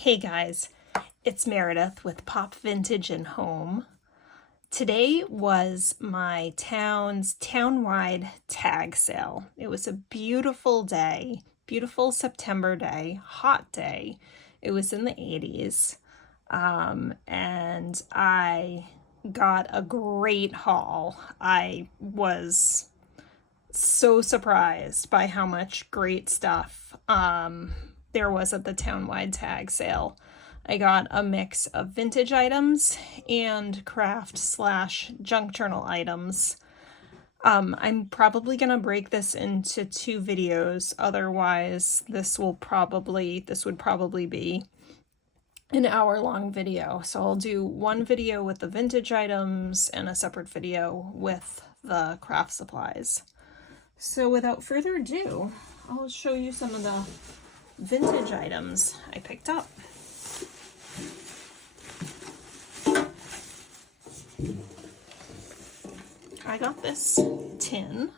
Hey guys, it's Meredith with Pop Vintage and Home. Today was my town's townwide tag sale. It was a beautiful day, beautiful September day, hot day. It was in the 80s, and I got a great haul. I was so surprised by how much great stuff there was at the townwide tag sale. I got a mix of vintage items and craft/junk journal items. I'm probably gonna break this into two videos, otherwise this would probably be an hour-long video. So I'll do one video with the vintage items and a separate video with the craft supplies. So without further ado, I'll show you some of the vintage items I picked up. I got this tin.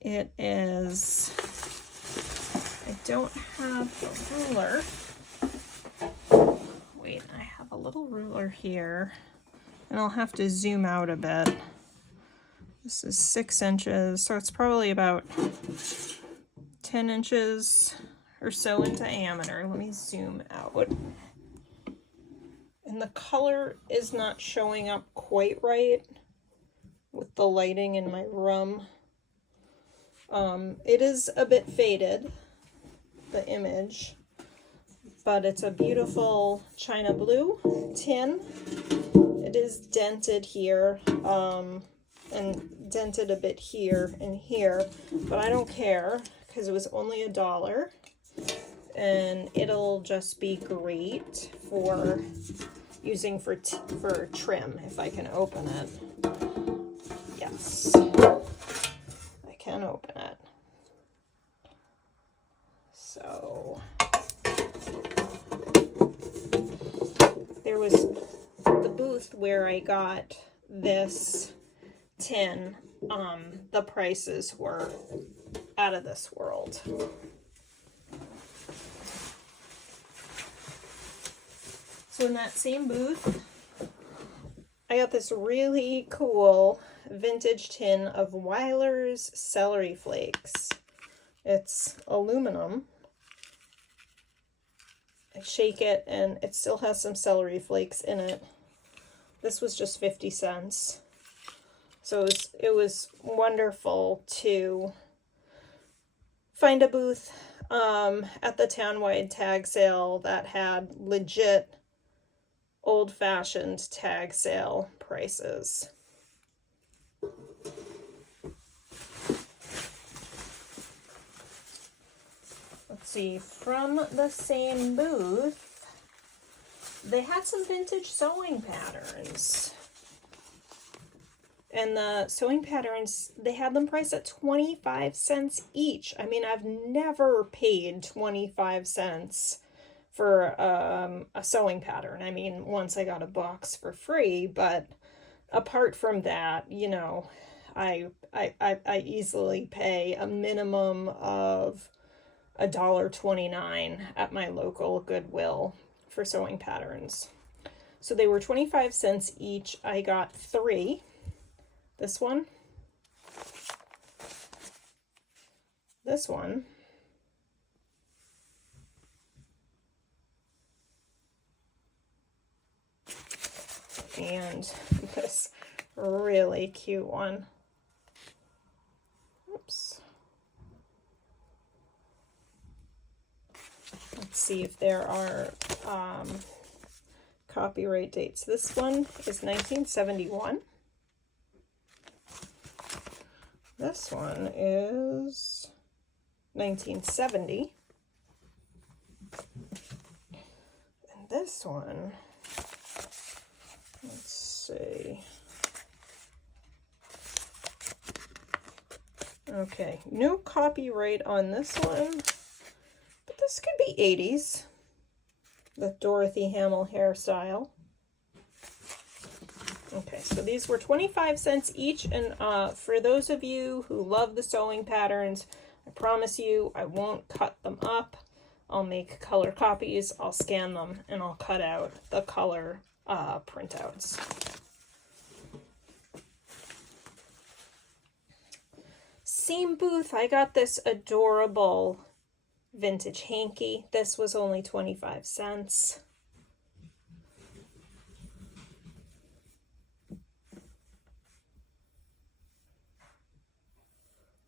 It is, I don't have a ruler. Wait, I have a little ruler here, and I'll have to zoom out a bit. This is 6 inches, so it's probably about 10 inches or so in diameter. Let me zoom out. And the color is not showing up quite right with the lighting in my room. It is a bit faded, the image, but it's a beautiful china blue tin. It is dented here, and dented a bit here and here, but I don't care because it was only $1, and it'll just be great for using for trim if I can open it. Yes, I can open it. So there was the booth where I got this tin. The prices were out of this world. So in that same booth, I got this really cool vintage tin of Weiler's Celery Flakes. It's aluminum. I shake it and it still has some celery flakes in it. This was just 50 cents. So it was wonderful to find a booth at the townwide tag sale that had legit old-fashioned tag sale prices. Let's see, from the same booth, they had some vintage sewing patterns. And the sewing patterns, they had them priced at 25 cents each. I mean, I've never paid 25 cents for a sewing pattern. I mean, once I got a box for free, but apart from that, you know, I easily pay a minimum of $1.29 at my local Goodwill for sewing patterns. So they were 25 cents each. I got 3. This one, this one, and this really cute one. Oops. Let's see if there are copyright dates. This one is 1971. This one is 1970. And this one, let's see. Okay, no copyright on this one, but this could be 80s. The Dorothy Hamill hairstyle. Okay, so these were 25 cents each, and for those of you who love the sewing patterns, I promise you I won't cut them up. I'll make color copies, I'll scan them, and I'll cut out the color printouts. Same booth, I got this adorable vintage hanky. This was only 25 cents.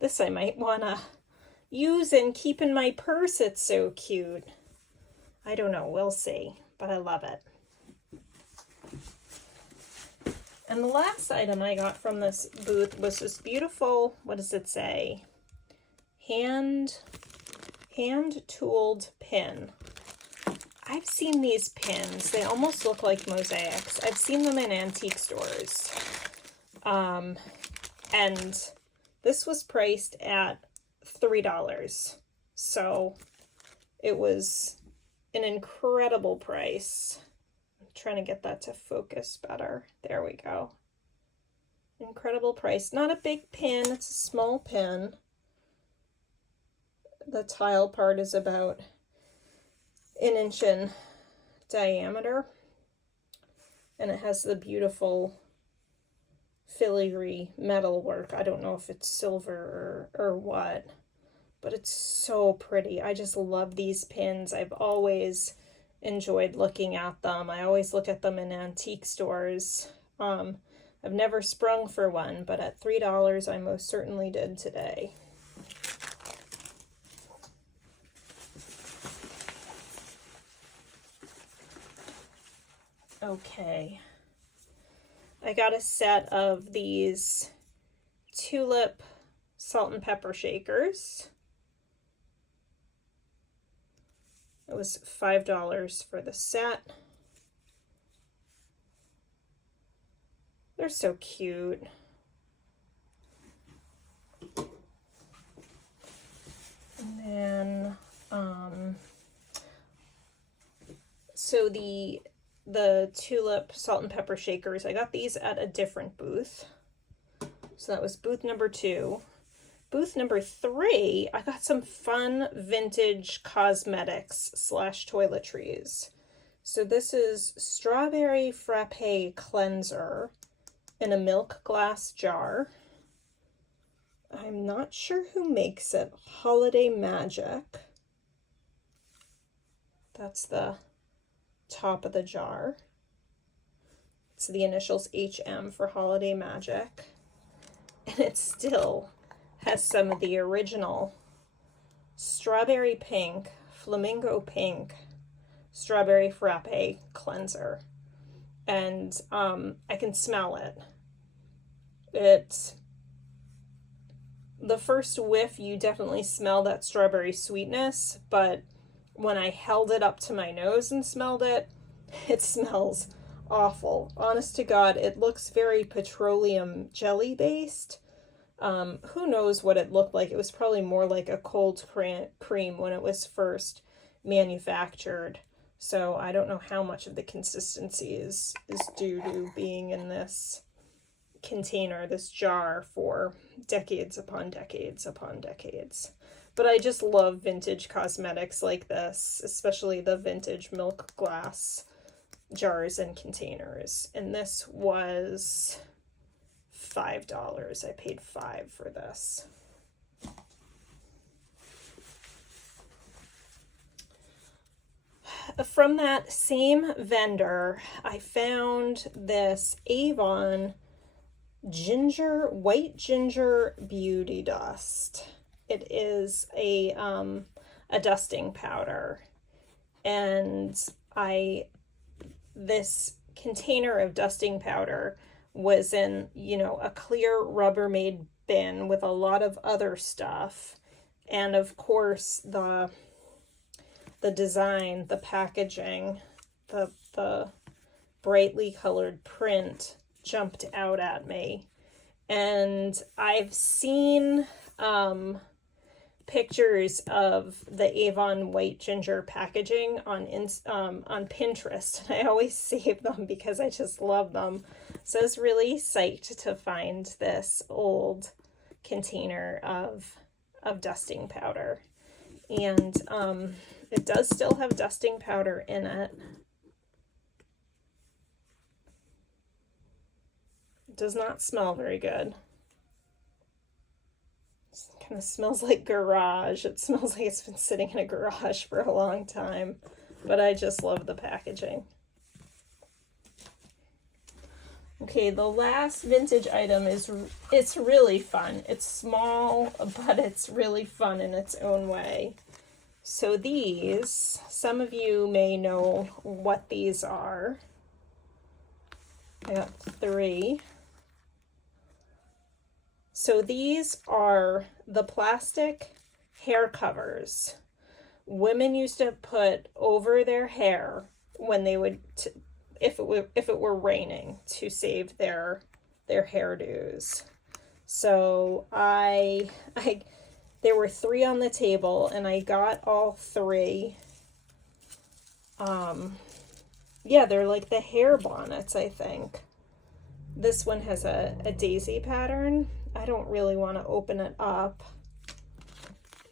This I might want to use and keep in my purse. It's so cute. I don't know, we'll see, but I love it. And the last item I got from this booth was this beautiful, what does it say? Hand-tooled pin. I've seen these pins. They almost look like mosaics. I've seen them in antique stores. And this was priced at $3. So it was an incredible price. Trying to get that to focus better. There we go. Incredible price. Not a big pin, it's a small pin. The tile part is about 1 inch in diameter. And it has the beautiful filigree metal work. I don't know if it's silver or what, but it's so pretty. I just love these pins. I've always enjoyed looking at them. I always look at them in antique stores. I've never sprung for one, but at $3 I most certainly did today. Okay, I got a set of these tulip salt and pepper shakers. It was $5 for the set. They're so cute. And then, so the tulip salt and pepper shakers, I got these at a different booth. So that was booth number 2. Booth number 3, I got some fun vintage cosmetics / toiletries. So this is Strawberry Frappe cleanser in a milk glass jar. I'm not sure who makes it. Holiday Magic. That's the top of the jar. It's the initials HM for Holiday Magic. And it still has some of the original strawberry pink, flamingo pink, strawberry frappe cleanser. And I can smell it. It's the first whiff, you definitely smell that strawberry sweetness, but when I held it up to my nose and smelled it, it smells awful. Honest to God, it looks very petroleum jelly based. Who knows what it looked like? It was probably more like a cold cream when it was first manufactured. So I don't know how much of the consistency is due to being in this container, this jar, for decades upon decades upon decades. But I just love vintage cosmetics like this, especially the vintage milk glass jars and containers. And this was $5. I paid $5 for this. From that same vendor, I found this Avon white ginger beauty dust. It is a dusting powder, and this container of dusting powder was in, a clear Rubbermaid bin with a lot of other stuff, and of course the design, the packaging, the brightly colored print jumped out at me. And I've seen pictures of the Avon white ginger packaging on Pinterest, and I always save them because I just love them. So I was really psyched to find this old container of dusting powder. And It does still have dusting powder in it. It does not smell very good. It kind of smells like garage. It smells like it's been sitting in a garage for a long time, but I just love the packaging. Okay, the last vintage item it's really fun. It's small, but it's really fun in its own way. So these, some of you may know what these are. I got 3. So these are the plastic hair covers women used to put over their hair when they would if it were raining, to save their hairdos. So there were 3 on the table, and I got all 3. Yeah, they're like the hair bonnets, I think. This one has a daisy pattern. I don't really want to open it up.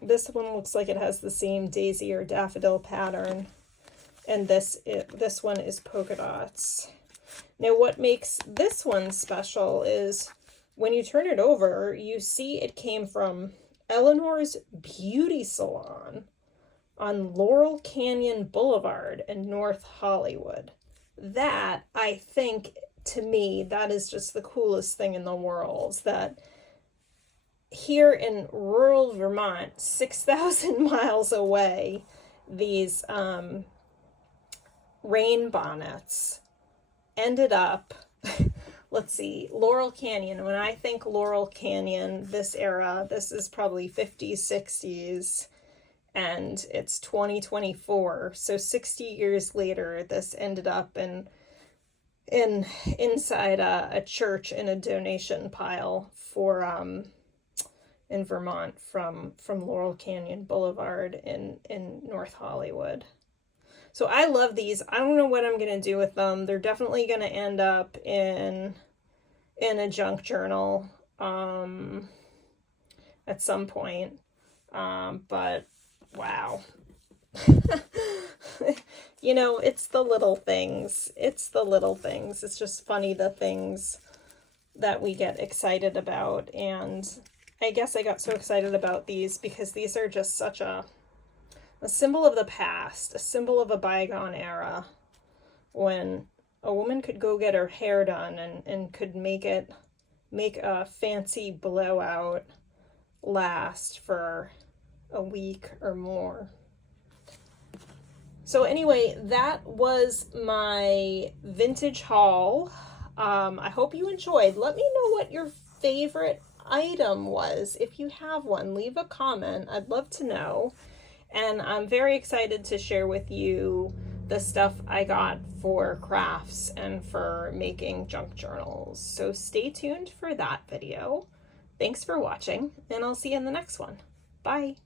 This one looks like it has the same daisy or daffodil pattern. And this one is polka dots. Now, what makes this one special is when you turn it over, you see it came from Eleanor's Beauty Salon on Laurel Canyon Boulevard in North Hollywood. That, I think, to me, that is just the coolest thing in the world. That here in rural Vermont, 6,000 miles away, these rain bonnets ended up, let's see, Laurel Canyon. When I think Laurel Canyon, this era, this is probably 50s, 60s, and it's 2024. So 60 years later, this ended up inside a church in a donation pile for in Vermont from Laurel Canyon Boulevard in North Hollywood. So I love these. I don't know what I'm going to do with them. They're definitely going to end up in a junk journal at some point. But wow. You know, it's the little things. It's the little things. It's just funny, the things that we get excited about. And I guess I got so excited about these because these are just such a symbol of the past, a symbol of a bygone era when a woman could go get her hair done and could make a fancy blowout last for a week or more. So anyway, that was my vintage haul. I hope you enjoyed. Let me know what your favorite item was. If you have one, leave a comment. I'd love to know. And I'm very excited to share with you the stuff I got for crafts and for making junk journals. So stay tuned for that video. Thanks for watching, and I'll see you in the next one. Bye.